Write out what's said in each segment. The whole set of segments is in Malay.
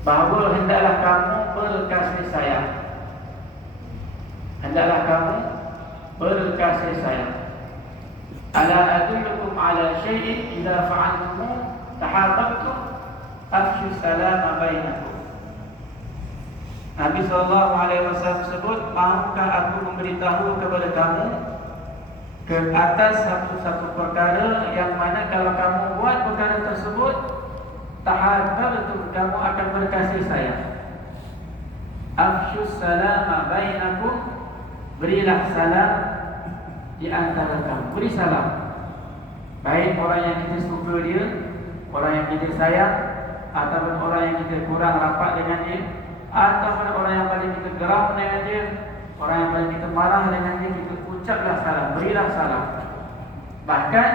bahawa hendaklah kamu berkasih sayang. Hendaklah kamu berkasih sayang. Ala adullukum ala syai'in idza fa'altum tahabbtum afshu salama bainakum. Nabi SAW sebut, mahukah aku memberitahu kepada kamu ke atas satu perkara yang mana kalau kamu buat perkara tersebut, tahabbtum, kamu akan berkasih sayang. Afshu salama bainakum, berilah salam di antara kamu. Beri salam, baik orang yang kita suka dia, orang yang kita sayang, ataupun orang yang kita kurang rapat dengan dia, ataupun orang yang paling kita geram dengan dia, orang yang paling kita marah dengan dia, kita ucaplah salam, berilah salam. Bahkan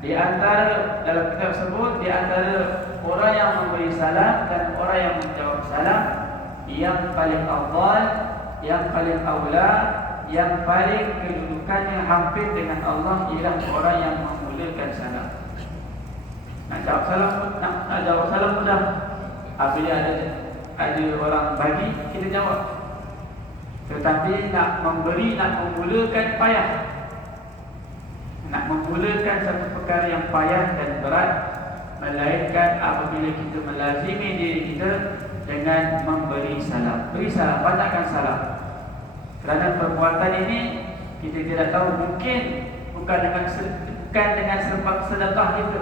di antara, dalam kitab sebut, di antara orang yang memberi salam dan orang yang menjawab salam, yang paling afdal, yang paling aula, yang paling kedudukannya hampir dengan Allah ialah orang yang memulakan salam. Nak jawab salam mudah. Apabila ada orang bagi, kita jawab. Tetapi nak memberi, nak memulakan payah. Nak memulakan satu perkara yang payah dan berat, melainkan apabila kita melazimi diri kita dengan memberi salam. Beri salam, banyakkan salam. Kerana perbuatan ini kita tidak tahu, mungkin bukan dengan sebab sedekah kita,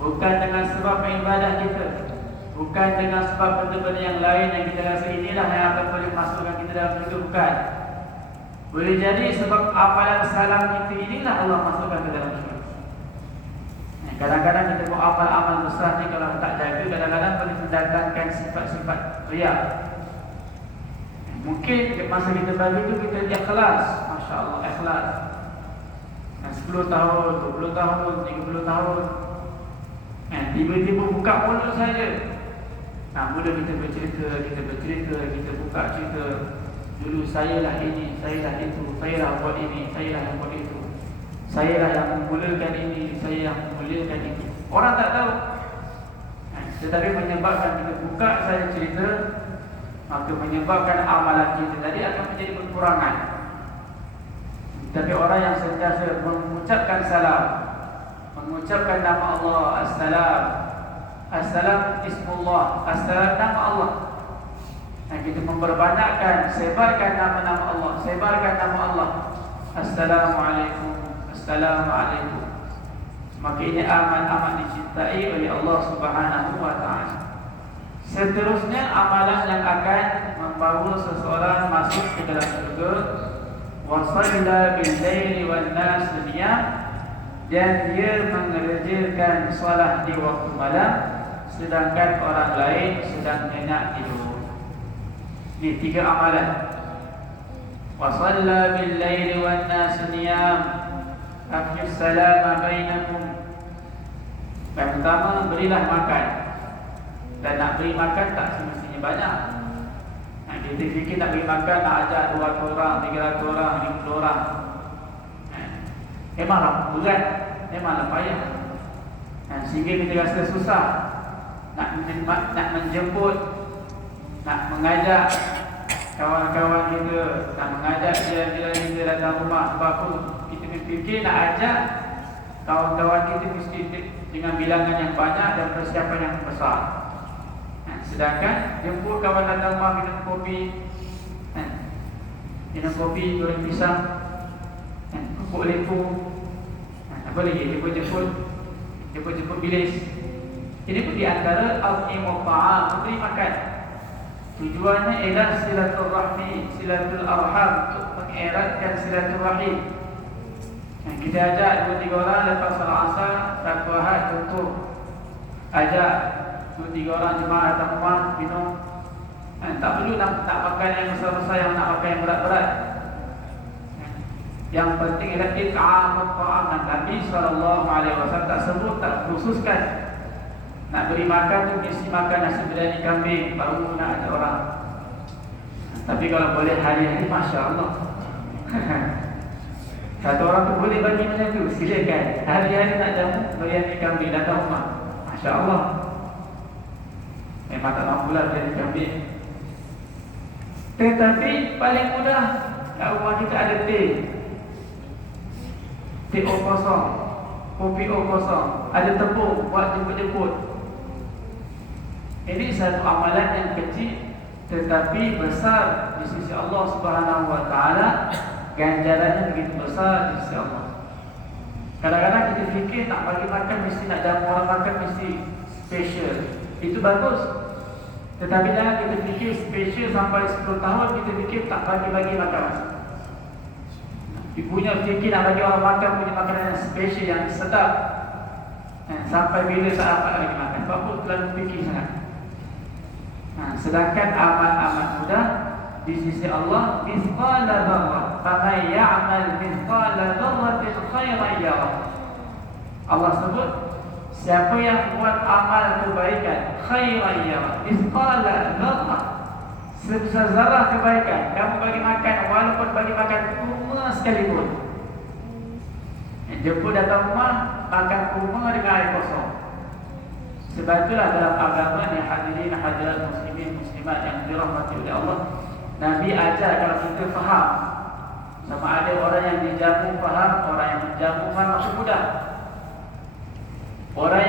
bukan dengan sebab ibadah kita, bukan dengan sebab benda-benda yang lain yang kita rasa inilah yang akan boleh masukkan kita dalam syurga, bukan. Boleh jadi sebab amalan salam kita inilah Allah masukkan ke dalam syurga. Kadang-kadang kita buat amal-amal besar ni, kalau tak jaga, kadang-kadang boleh mendatangkan sifat-sifat riya. Mungkin masa kita bagi itu kita ikhlas, Masya Allah, ikhlas. 10 tahun, 20 tahun, 30 tahun, tiba-tiba buka mulut saja. Mula kita bercerita, kita buka cerita. Dulu saya lah ini, saya lah itu, saya lah buat ini, saya lah buat itu, saya lah yang memulakan ini, saya yang memulakan itu. Orang tak tahu, tetapi menyebabkan kita buka saja cerita, maka menyebabkan amalan kita tadi akan menjadi berkurangan. Tapi orang yang sentiasa mengucapkan salam, mengucapkan nama Allah, Assalam, Assalam Ismullah, Assalam nama Allah. Kita memperbanyakkan, sebarkan nama-nama Allah, sebarkan nama Allah. Assalamualaikum, Assalamualaikum. Maka ini amat-amat dicintai oleh Allah Subhanahu wa ta'ala. Seterusnya amalan yang akan membawa seseorang masuk ke dalam syurga, wasalla bil-laili wan-nas niyam, dan dia mengerjakan solat di waktu malam sedangkan orang lain sedang nyenyak tidur. Ini 3 amalan. Wasalla bil-laili wan-nas niyam, afshus salama bainakum. Yang pertama, berilah makan. Dan nak beri makan tak semestinya banyak. Kita fikir nak beri makan, nak ajak 200 orang, 300 orang, 50 orang. Memanglah berat, memanglah payah. Sehingga kita rasa susah nak menjemput, nak mengajak kawan-kawan kita, nak mengajak jiran-jiran kita datang rumah. Sebab apa? Kita fikir nak ajak kawan-kawan kita mesti dengan bilangan yang banyak dan persiapan yang besar. Sedangkan jemput kawan datang rumah, minum kopi, goreng pisang, pupuk lepo, apa lagi, jemput bilis. Ini pun di antara al-imam ta'am, memberi makan. Tujuannya ialah silaturahmi, silatul arham, untuk mengeratkan silaturahim. Kita ajak 2-3 orang lepas salat asar, satu ahad contoh, ajak 2-3 orang jemaah datang rumah minum. Tak perlu nak makan yang besar-besar, yang nak makan yang berat-berat. Yang penting ialah it'amut ta'am. Nabi SAW tak sebut, tak khususkan nak beri makan tu mesti makan nasi biryani kambing baru nak ada orang. Tapi kalau boleh hari-hari, Masya Allah. Satu orang tu boleh bagi macam tu, silakan. Hari-hari nak jamu biryani kambing datang rumah, Masya Allah. Memang tak mampu lah jadi kambing. Tetapi paling mudah, kat rumah kita ada teh kosong, kopi kosong, ada tepung buat jemput-jemput. Ini satu amalan yang kecil tetapi besar di sisi Allah Subhanahu wa taala. Ganjarannya begitu besar di sisi Allah. Kadang-kadang kita fikir nak bagi makan mesti nak jamu orang makan mesti special. Itu bagus. Tetapi jangan kita fikir special sampai 10 tahun kita fikir tak bagi-bagi makan. Ibunya fikir nak bagi orang makan punya makanan yang special, yang sedap. Sampai bila saat bagi makan. Sebab pun terlalu fikir sangat. Sedangkan amal-amal mudah di sisi Allah, mithqala dzarrah, faman ya'mal mithqala dzarratin khairan yarah. Allah sebut, siapa yang buat amal kebaikan khairan yarah, mithqala dzarrah, sebesar zarah kebaikan, kamu bagi makan, walaupun bagi makan kurma sekalipun. Jemput datang rumah, makan kurma dengan air kosong. Sebab itulah dalam agama ni, hadirin hadirat muslimin muslimat yang dirahmati oleh Allah, Nabi ajar kalau kita faham, sama ada orang yang dijamu faham, orang yang dijamu faham, maksud mudah. Orang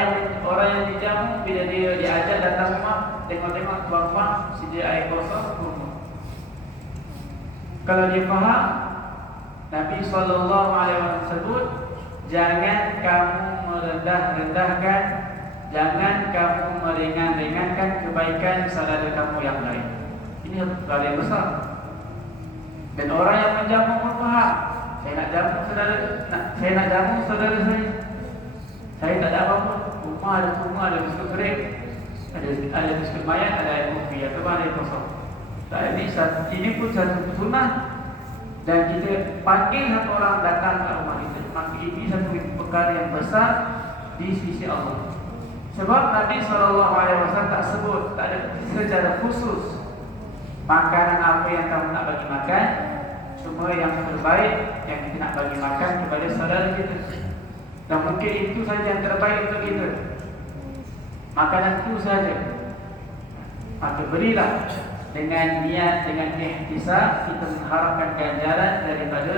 yang dijamu bila dia diajar datang rumah, tengok-tengok tuan rumah sedia air kosong kurma. Kalau dia faham, Nabi SAW sebut, jangan kamu merendah-rendahkan, jangan kamu meringan-ringankan kebaikan saudara kamu yang lain. Ini hal yang besar. Dan orang yang menjamu pun faham, saya nak jamu saudara saya. Saya tak ada apa-apa. Rumah ada kurma, ada biskut kering, ada biskut mayat, ada air kopi, atau ada air kosong. Ini pun satu sunnah. Dan kita panggil satu orang datang ke rumah kita, maka ini satu perkara yang besar di sisi Allah. Sebab Nabi SAW tak sebut, tak ada secara khusus makanan apa yang kamu nak bagi makan. Semua yang terbaik yang kita nak bagi makan kepada saudara kita. Dan mungkin itu saja yang terbaik untuk kita. Makanan itu saja. Maka berilah dengan niat, dengan ihtisab, kita mengharapkan ganjaran daripada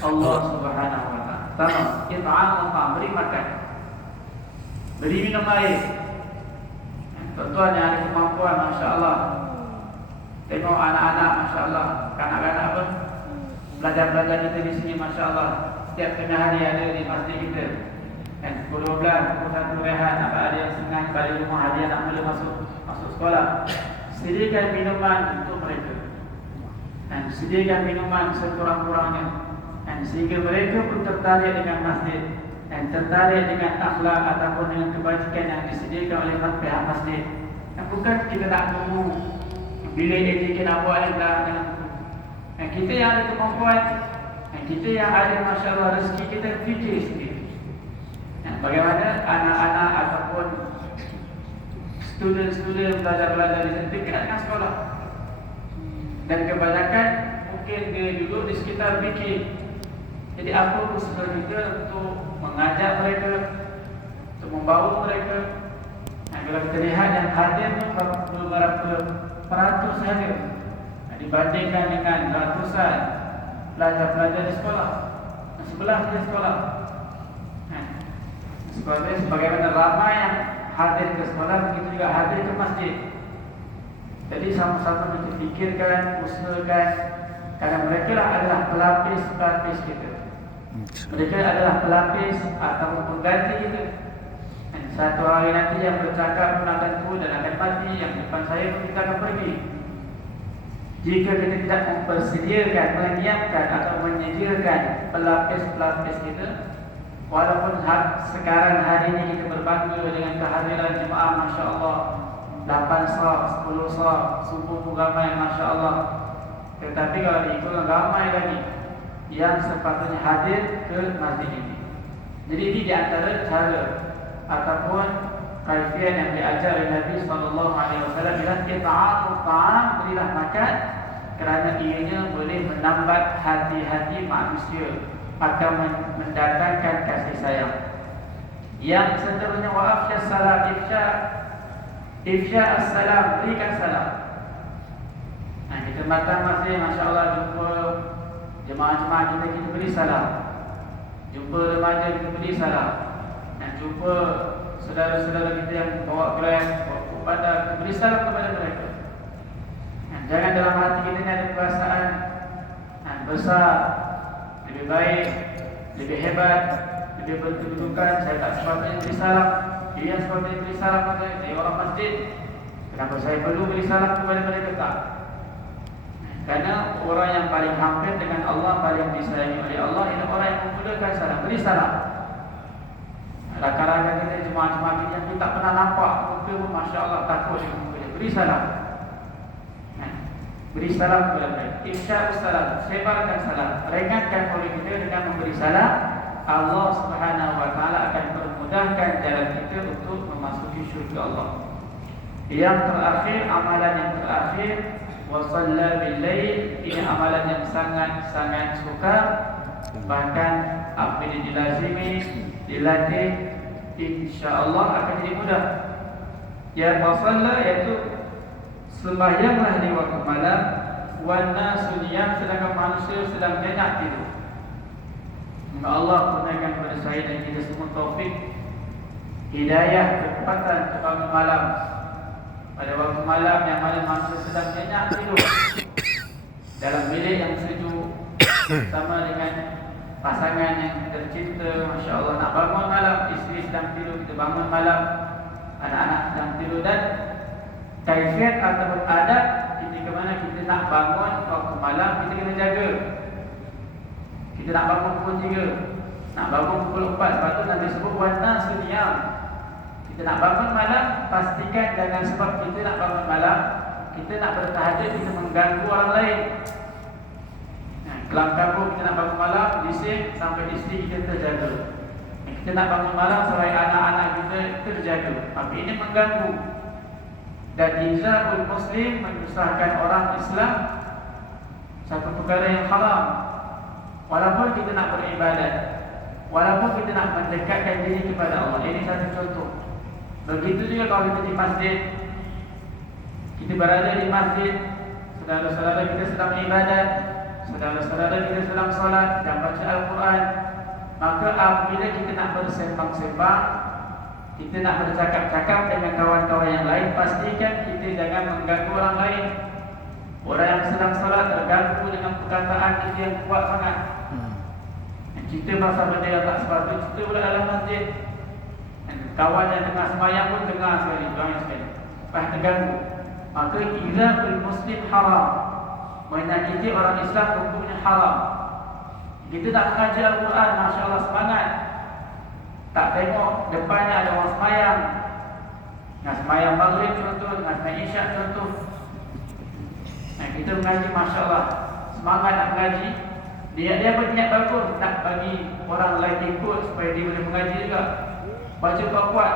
Allah Subhanahu wa taala. Pertama, it'am, beri makan. Beri minum air. Tuan-tuan yang ada kemampuan, masya-Allah. Tengok anak-anak, masya-Allah, kanak-kanak apa? Belajar-belajar kita di sini, masya-Allah. Setiap tengah hari ada di masjid kita. Dan pukul 12, pukul 1 rehat, ada yang setengah balik rumah, ada yang nak mula masuk sekolah. Sediakan minuman untuk mereka. Dan sediakan minuman sekurang-kurangnya. Dan sehingga mereka pun tertarik dengan masjid dan tertarik dengan akhlak ataupun dengan kebajikan yang disediakan oleh pihak masjid. Dan bukan kita nak tunggu bila kita nak buat yang dalam. Dan kita yang ada kemampuan, dan kita yang ada masya-Allah rezeki, kita fikir sendiri. Bagaimana anak-anak ataupun student-student belajar-belajar di sini kena dengan sekolah. Dan kebanyakan mungkin dia duduk di sekitar bikin. Jadi apa usaha kita untuk mengajak mereka, untuk membawa mereka. Kalau kita lihat yang hadir itu beberapa peratus saja dibandingkan dengan ratusan pelajar-pelajar di sekolah. Sebelah di sekolah. Sebagaimana ramai yang hadir ke sekolah, begitu juga hadir ke masjid. Jadi sama-sama kita fikirkan, usahakan, karena mereka adalah pelapis-pelapis kita. Mereka adalah pelapis atau pengganti kita. Satu hari nanti yang bercakap pun akan tua dan akan mati, yang depan saya pun kita akan pergi. Jika kita tidak mempersediakan, menyiapkan atau menyediakan pelapis-pelapis kita, walaupun sekarang hari ini kita berbangga dengan kehadiran jemaah, Masya Allah, 8 sah, 10 sah, subuh pun ramai, Masya Allah. Tetapi kalau diikut ramai lagi yang sepatutnya hadir ke masjid ini. Jadi ini di antara cara ataupun kaifiah yang diajar oleh Nabi SAW ialah it'amut ta'am, berilah makan, kerana ianya boleh menambat hati-hati manusia, akan mendatangkan kasih sayang. Yang seterusnya wa'afsyas salam, ifsya, Ifsya as-salam, berikan salam. Nah, kita datang masih, Masya Allah, jumpa jemaah-jemaah kita beri salam. Jumpa remaja, kita beri salam. Dan jumpa saudara-saudara kita yang bawa kelas, bawa pada, kita beri salam kepada mereka. Dan jangan dalam hati kita ni ada perasaan besar, lebih baik, lebih hebat, lebih berkedudukan. Saya tak sepatutnya beri salam. Dia yang sepatutnya beri salam kepada saya orang masjid. Kenapa saya perlu beri salam kepada mereka? Tak. Karena orang yang paling hampir dengan Allah, paling disayangi oleh Allah, ialah orang yang memudahkan salam. Beri salam. Rakan-rakan kita, jemaah-jemaah kita yang kita tak pernah nampak muka pun, Masya Allah, takut dengan muka dia. Beri salam. Beri salam kepada mereka. Ifsya salam, sebarkan salam. Ringankan oleh kita dengan memberi salam. Allah Subhanahu wa taala akan memudahkan jalan kita untuk memasuki syurga Allah. Yang terakhir, amalan yang terakhir, wa shalla bil lail, ini amalan yang sangat suka, bahkan apabila dilazimi, dilatih, insya-Allah akan jadi mudah. Ya wa shalla, iaitu sembahyanglah di waktu malam, wan nasu niyam, sedangkan manusia sedang nyenyak tidur. Semoga Allah kurniakan kepada saya dan kita semua taufik, hidayah, kekuatan untuk bangun malam pada waktu malam yang mana manusia sedang nyenyak tidur dalam bilik yang sejuk bersama dengan pasangan yang tercinta. Masya Allah, nak bangun malam, isteri sedang tidur, kita bangun malam, anak-anak sedang tidur. Dan kaifiat ataupun adat ketika mana kita nak bangun waktu malam, kita kena jaga. Kita nak bangun pukul 3, nak bangun pukul 4. Sebab tu nanti sebut wana suniyam. Kita nak bangun malam, pastikan jangan sebab kita nak bangun malam, kita nak bertahajud, kita mengganggu orang lain. Kelam kabut kita nak bangun malam, bising sampai isteri kita terjaga. Kita nak bangun malam sampai anak-anak kita terjaga. Tapi ini mengganggu. Dan izabul muslim, menyusahkan orang Islam, satu perkara yang haram. Walaupun kita nak beribadat, walaupun kita nak mendekatkan diri kepada Allah. Ini satu contoh. Begitu juga kalau kita di masjid, kita berada di masjid, saudara-saudara kita sedang beribadat, saudara-saudara kita sedang solat dan baca Al-Quran, maka apabila kita nak bersembang-sembang, kita nak bercakap-cakap dengan kawan-kawan yang lain, pastikan kita jangan mengganggu orang lain. Orang yang sedang salat terganggu dengan perkataan kita yang kuat sangat. Cerita pasal benda yang tak sepatutnya, cerita pula dalam masjid. Kawan yang tengah sembahyang pun dengar sekali, banyak sekali. Lepas terganggu. Maka izabul muslim haram. Menyakiti orang Islam hukumnya haram. Kita tak mengajar Al-Quran, Masya Allah, semangat. Tak tengok depannya ada orang sembahyang. Nak sembahyang maghrib contoh, nak sembahyang isyak contoh. Kita mengaji, Masya Allah, semangat nak mengaji. Dia berniat bagus nak bagi orang lain ikut supaya dia boleh mengaji juga. Baca kuat-kuat,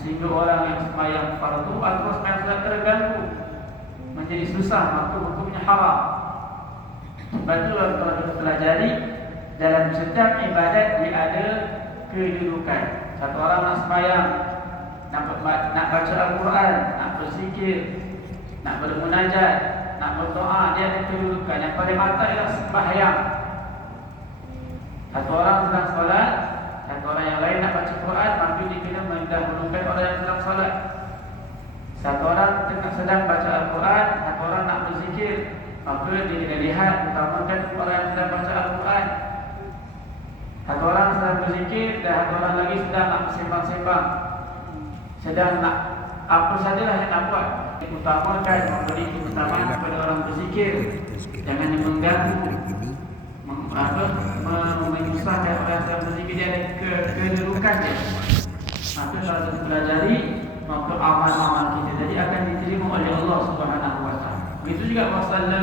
sehingga orang yang sembahyang fardu atau sembahyang sunat terganggu, menjadi susah, maka hukumnya haram. Sebab itu kalau kita pelajari, dalam setiap ibadat dia ada kedudukan. Satu orang nak sembahyang, nak baca Al-Quran, nak berzikir, nak bermunajat, nak berdoa, dia ada kedudukan. Yang paling atas ialah sembahyang. Satu orang sedang solat, satu orang yang lain nak baca Quran, maka dia kena mendahulukan orang yang sedang solat. Satu orang sedang baca Al-Quran, satu orang nak berzikir, maka dia kena lihat, utamakan orang yang sedang baca Al-Quran. Satu orang sedang berzikir dan satu orang lagi sedang nak sembang-sembang, sedang nak apa sajalah yang nak buat. Utamakan memberi keutamaan kepada orang berzikir. Jangan mengganggu, menyusahkan orang yang berzikir. Dia ada kedudukan dia. Maka kalau kita pelajari, maka amal-amal kita jadi akan diterima oleh Allah Subhanahu wa taala. Begitu juga masalah